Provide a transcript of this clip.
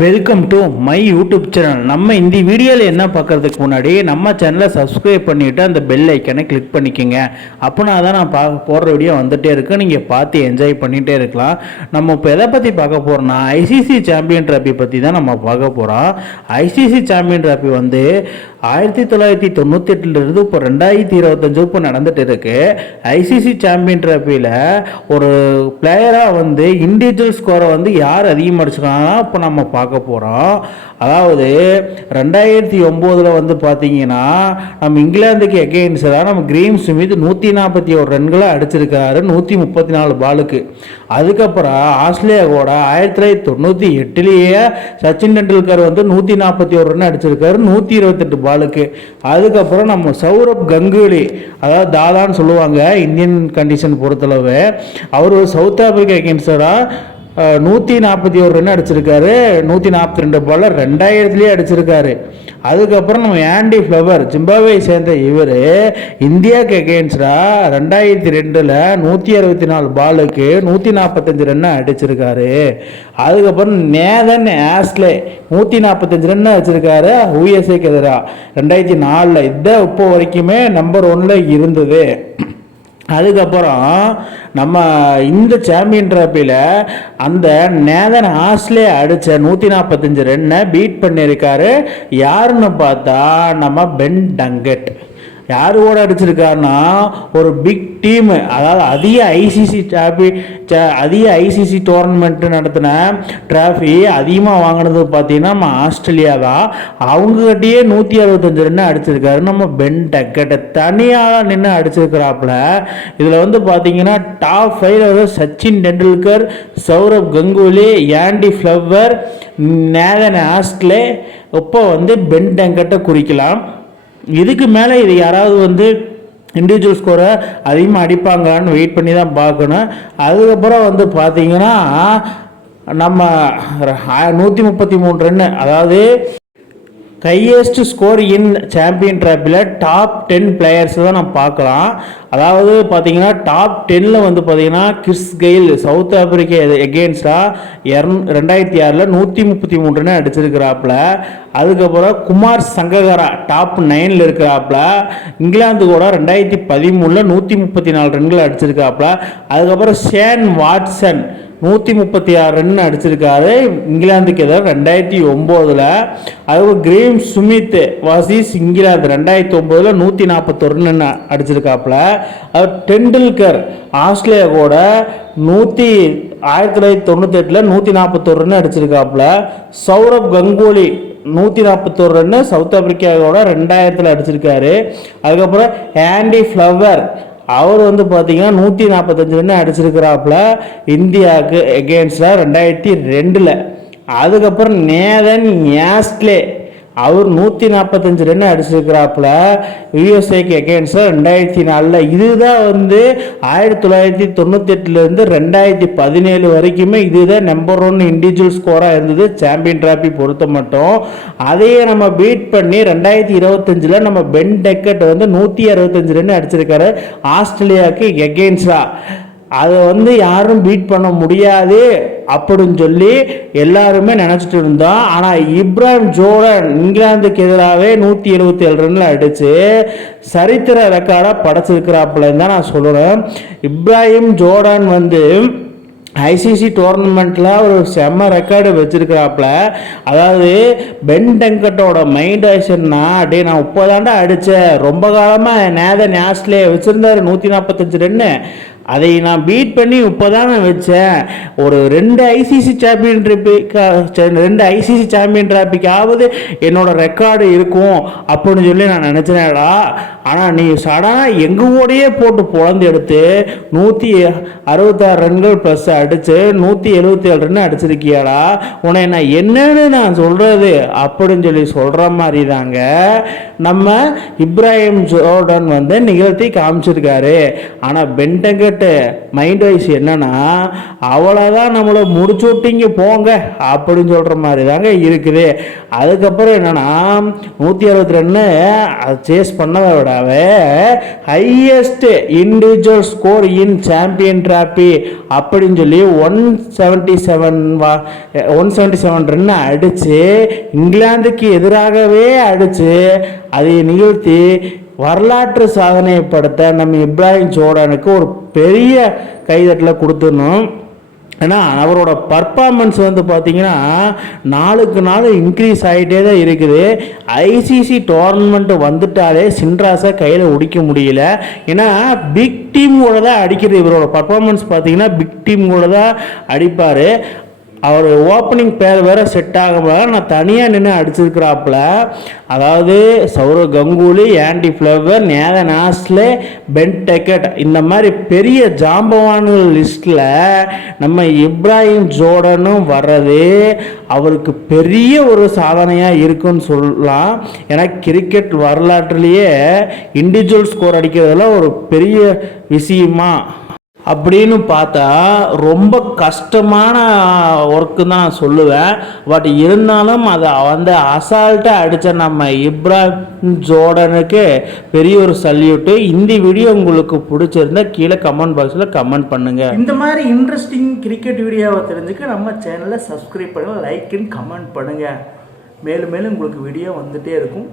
Welcome to my YouTube channel நம்ம இந்த வீடியோவில் என்ன பார்க்கறதுக்கு முன்னாடி நம்ம சேனலை சப்ஸ்கிரைப் பண்ணிவிட்டு அந்த பெல் ஐக்கனை கிளிக் பண்ணிக்கோங்க. அப்போனா தான் நான் பா போடுற வீடியோ வந்துகிட்டே இருக்கு. நீங்கள் பார்த்து என்ஜாய் பண்ணிகிட்டே இருக்கலாம். நம்ம இப்போ எதை பற்றி பார்க்க போகிறோம்னா ஐசிசி சாம்பியன் ட்ராஃபி பற்றி தான் நம்ம பார்க்க போகிறோம் ஐசிசி சாம்பியன் ட்ராஃபி வந்து ஆயிரத்தி தொள்ளாயிரத்தி தொண்ணூற்றி எட்டுலேருந்து இப்போ ரெண்டாயிரத்தி இருபத்தஞ்சு இப்போ நடந்துட்டு இருக்கு. ஐசிசி சாம்பியன் ட்ராஃபியில் ஒரு பிளேயராக வந்து இண்டிவிஜுவல் ஸ்கோரை வந்து யார் அதிகமாக அடிச்சிருக்காங்கன்னா இப்போ நம்ம பார்க்க போகிறோம் அதாவது ரெண்டாயிரத்தி ஒம்போதில் வந்து பார்த்தீங்கன்னா நம்ம இங்கிலாந்துக்கு எகெயின்ஸ்டாக நம்ம கிரீம் ஸ்மித் நூற்றி நாற்பத்தி ஒரு ரன்களை அடிச்சிருக்காரு நூற்றி முப்பத்தி நாலு பாலுக்கு அதுக்கப்புறம் ஆஸ்திரேலியா கூட ஆயிரத்தி தொள்ளாயிரத்தி தொண்ணூற்றி எட்டுலேயே சச்சின் டெண்டுல்கர் வந்து நூற்றி நாற்பத்தி ஒரு ரன் அடிச்சிருக்காரு நூற்றி இருபத்தெட்டு பால் பாலுக்கு அதுக்கப்புறம் நம்ம சௌரப் கங்குலி அதாவது தாதான்னு சொல்லுவாங்க இந்தியன் கண்டிஷன் பொறுத்தளவு அவர் ஒரு சவுத் ஆப்பிரிக்கா எகென்ஸ்டராக நூற்றி நாற்பத்தி ஒரு ரன் அடிச்சிருக்காரு. நூற்றி நாற்பத்தி ரெண்டு பாலில் ரெண்டாயிரத்துலேயே அடிச்சிருக்காரு. அதுக்கப்புறம் நம்ம ஆண்டி ஃப்ளவர் ஜிம்பாவே சேர்ந்த இவர் இந்தியாவுக்கு எகெயின்ஸ்டாக ரெண்டாயிரத்தி ரெண்டில் நூற்றி அறுபத்தி நாலு பாலுக்கு நூற்றி நாற்பத்தஞ்சு ரன் அடிச்சிருக்காரு. அதுக்கப்புறம் நேதன் ஆஸ்லே நூற்றி நாற்பத்தஞ்சு ரன் அடிச்சிருக்காரு. யூஎஸ்ஏக்கு எதிராக ரெண்டாயிரத்தி நாலில் இதான் இப்போ வரைக்குமே நம்பர் ஒன்னில் இருந்தது. அதுக்கப்புறம் நம்ம இந்த சாம்பியன் ட்ராஃபியில் அந்த நேதன் ஆஸ்லே அடித்த நூற்றி நாற்பத்தஞ்சு ரன்னை பீட் பண்ணியிருக்காரு. யாருன்னு பார்த்தா நம்ம பென் டங்கட். யார் கூட அடிச்சிருக்காருன்னா ஒரு பிக் டீம் அதாவது அதிக ஐசிசி டிராஃபி அதிக ஐசிசி டோர்னமெண்ட் நடத்தின டிராஃபி அதிகமாக வாங்கினது பார்த்தீங்கன்னா நம்ம ஆஸ்திரேலியா தான். அவங்ககிட்டயே நூற்றி அறுபத்தஞ்சு ரன் அடிச்சிருக்காரு. நம்ம பென் டக்கெட்டை தனியாக நின்று அடிச்சிருக்கிறாப்புல. இதில் வந்து பார்த்தீங்கன்னா டாப் ஃபைவ்ல வந்து Sachin Tendulkar Sourav Ganguly Andy Flower Nathan Astle இப்போ வந்து பென் டங்கட்டை குறிக்கலாம். இதுக்கு மேலே இது யாராவது வந்து இண்டிவிஜுவல் ஸ்கோரை அதிகமாக அடிப்பாங்களான்னு வெயிட் பண்ணி தான் பார்க்கணும். அதுக்கப்புறம் வந்து பார்த்தீங்கன்னா நம்ம நூற்றி முப்பத்தி மூணு ரன்னு அதாவது ஹையஸ்ட் ஸ்கோர் இன் சாம்பியன் ட்ராப்பில் டாப் டென் பிளேயர்ஸ் தான் நம்ம பார்க்கலாம். அதாவது பார்த்தீங்கன்னா டாப் டென்னில் வந்து பார்த்தீங்கன்னா கிறிஸ் கெயில் சவுத் ஆப்பிரிக்கா எகேன்ஸ்டாக இரநூ ரெண்டாயிரத்தி ஆறில் நூற்றி முப்பத்தி மூன்றுன்னு ரன் அடிச்சிருக்கிறாப்புல. அதுக்கப்புறம் குமார் சங்ககரா டாப் நைனில் இருக்கிறாப்புல. இங்கிலாந்து கூட ரெண்டாயிரத்தி பதிமூணில் நூற்றி முப்பத்தி நாலு ரன்கள் அடிச்சிருக்காப்புல அதுக்கப்புறம் ஷேன் வாட்சன் நூற்றி முப்பத்தி ஆறு ரன் அடிச்சிருக்காரு. இங்கிலாந்துக்கு எதிராக ரெண்டாயிரத்தி ஒம்போதில் அதுவும் கிரீம் சுமித் வாசிஸ் இங்கிலாந்து ரெண்டாயிரத்தி ஒம்போதில் நூற்றி நாற்பத்தொரு ரன் அடிச்சிருக்காப்புல. அவர் டெண்டுல்கர் ஆஸ்திரேலியா கூட நூற்றி ஆயிரத்தி தொள்ளாயிரத்தி தொண்ணூத்தெட்டில் நூற்றி நாற்பத்தொரு ரன் அடிச்சிருக்காப்புல. சௌரப் கங்குலி நூற்றி நாற்பத்தோரு ரன்னு சவுத் ஆப்பிரிக்காவோட ரெண்டாயிரத்தில் அடிச்சிருக்காரு. அதுக்கப்புறம் ஆண்டி ஃப்ளவர் அவர் வந்து பார்த்தீங்கன்னா நூற்றி நாற்பத்தஞ்சு ரன் அடிச்சிருக்கிறாப்புல இந்தியாவுக்கு எகேன்ஸ்டாக ரெண்டாயிரத்தி ரெண்டில். அதுக்கப்புறம் நேதன் யாஸ்ட்லே அவர் நூற்றி நாற்பத்தஞ்சு ரன் அடிச்சிருக்கிறாப்புல. யூஎஸ்ஏக்கு எகேன்ஸ்டாக ரெண்டாயிரத்தி நாலில் இதுதான் வந்து ஆயிரத்தி தொள்ளாயிரத்தி தொண்ணூத்தெட்டுலேருந்து ரெண்டாயிரத்தி பதினேழு வரைக்குமே இதுதான் நம்பர் ஒன் இண்டிவிஜுவல் ஸ்கோராக இருந்தது. சாம்பியன் டிராஃபி பொறுத்த மட்டும். அதையே நம்ம பீட் பண்ணி ரெண்டாயிரத்தி இருபத்தஞ்சில் நம்ம பென் டெக்கெட் வந்து நூற்றி அறுபத்தஞ்சு ரன் அடிச்சிருக்காரு. ஆஸ்திரேலியாவுக்கு எகேன்ஸ்டாக அதை வந்து யாரும் பீட் பண்ண முடியாது. அப்படின்னு சொல்லி எல்லாருமே நினச்சிட்டு இருந்தோம். ஆனால் இப்ராஹிம் ஜோர்டன் இங்கிலாந்துக்கு எதிராகவே நூற்றி எழுபத்தி ஏழு ரன்னில் அடித்து சரித்திர ரெக்கார்டாக படைச்சிருக்கிறாப்புலன்னு தான் நான் சொல்கிறேன் இப்ராஹிம் ஜோர்டன் வந்து ஐசிசி டோர்னமெண்ட்டில் ஒரு செம்ம ரெக்கார்டு வச்சுருக்கிறாப்புல. அதாவது பென் டெங்கட்டோட மைண்ட் ஆயிடுச்சுன்னா டே நான் முப்பதாண்டா அடித்தேன் ரொம்ப காலமாக நேத நேஸ்லே வச்சுருந்தாரு நூற்றி நாற்பத்தஞ்சு ரன்னு அதை நான் பீட் பண்ணி இப்போதான் நான் வச்சேன். ஒரு ரெண்டு ஐசிசி சாம்பியன் ட்ரிப்பிக்கா ரெண்டு ஐசிசி சாம்பியன் ட்ராபிக்காவது என்னோடய ரெக்கார்டு இருக்கும் அப்படின்னு சொல்லி நான் நினச்சினேடா. ஆனால் நீ சடனாக எங்கள் கூடயே போட்டு பொழந்து எடுத்து நூற்றி அறுபத்தாறு ரன்கள் ப்ளஸ் அடித்து நூற்றி எழுபத்தி ஏழு ரன் அடிச்சிருக்கியாடா. உன்னை நான் என்னன்னு நான் சொல்கிறது அப்படின்னு சொல்லி சொல்கிற மாதிரி தாங்க நம்ம இப்ராஹிம் ஜோர்டன் வந்து நிகழ்த்தி காமிச்சிருக்காரு. ஆனால் பென்டங்கர் கிரிக்கெட்டு மைண்ட் வைஸ் என்னன்னா அவ்வளோதான் நம்மளை முடிச்சுட்டிங்க போங்க அப்படின்னு சொல்கிற மாதிரி தாங்க இருக்குது. அதுக்கப்புறம் என்னன்னா நூற்றி அறுபத்தி ரெண்டு அதை சேஸ் பண்ணதை விடவே highest individual score in champion trophy அப்படின்னு சொல்லி ஒன் செவன்ட்டி செவன் வா ஒன் செவன்ட்டி செவன் ரன் அடித்து இங்கிலாந்துக்கு எதிராகவே அடித்து அதை நிகழ்த்தி வரலாற்று சாதனையை படுத்த நம்ம இப்ராஹிம் சோடனுக்கு ஒரு பெரிய கைதட்டலை கொடுத்துடணும். ஏன்னா அவரோட பர்ஃபார்மன்ஸ் வந்து பார்த்தீங்கன்னா நாளுக்கு நாள் இன்க்ரீஸ் ஆகிட்டே தான் இருக்குது. ஐசிசி டோர்னமெண்ட் வந்துட்டாலே சின்ராஸை கையில் ஒடிக்க முடியல. ஏன்னா பிக் டீம் கூட தான் அடிக்கிறது இவரோட பர்ஃபார்மன்ஸ் பார்த்தீங்கன்னா பிக் டீம் கூட தான் அடிப்பார். அவர் ஓப்பனிங் பேர் வேறு செட் ஆகாமல் நான் தனியாக நின்று அடிச்சிருக்கிறாப்புல. அதாவது Sourav Ganguly Andy Flower Nathan நாஸ்லே Ben Duckett இந்த மாதிரி பெரிய ஜாம்பவான்கள் லிஸ்ட்டில் நம்ம இப்ராஹிம் ஜோர்டனும் வர்றது அவருக்கு பெரிய ஒரு சாதனையாக இருக்குன்னு சொல்லலாம். ஏன்னா கிரிக்கெட் வரலாற்றுலேயே இண்டிவிஜுவல் ஸ்கோர் அடிக்கிறதுல ஒரு பெரிய விஷயமா அப்படின்னு பார்த்தா ரொம்ப கஷ்டமான ஒர்க்கு தான் நான் சொல்லுவேன். பட் இருந்தாலும் அதை வந்து அசால்ட்டாக அடித்த நம்ம இப்ராஹிம் ஜோர்டனுக்கு பெரிய ஒரு சல்யூட்டு இந்த வீடியோ உங்களுக்கு பிடிச்சிருந்தா கீழே கமெண்ட் பாக்ஸில் கமெண்ட் பண்ணுங்கள் இந்த மாதிரி இன்ட்ரெஸ்டிங் கிரிக்கெட் வீடியோவை தெரிஞ்சுக்க நம்ம சேனலை சப்ஸ்கிரைப் பண்ணுங்கள் லைக் அண்ட் கமெண்ட் பண்ணுங்கள் மேலும் மேலும் உங்களுக்கு வீடியோ வந்துகிட்டே இருக்கும்.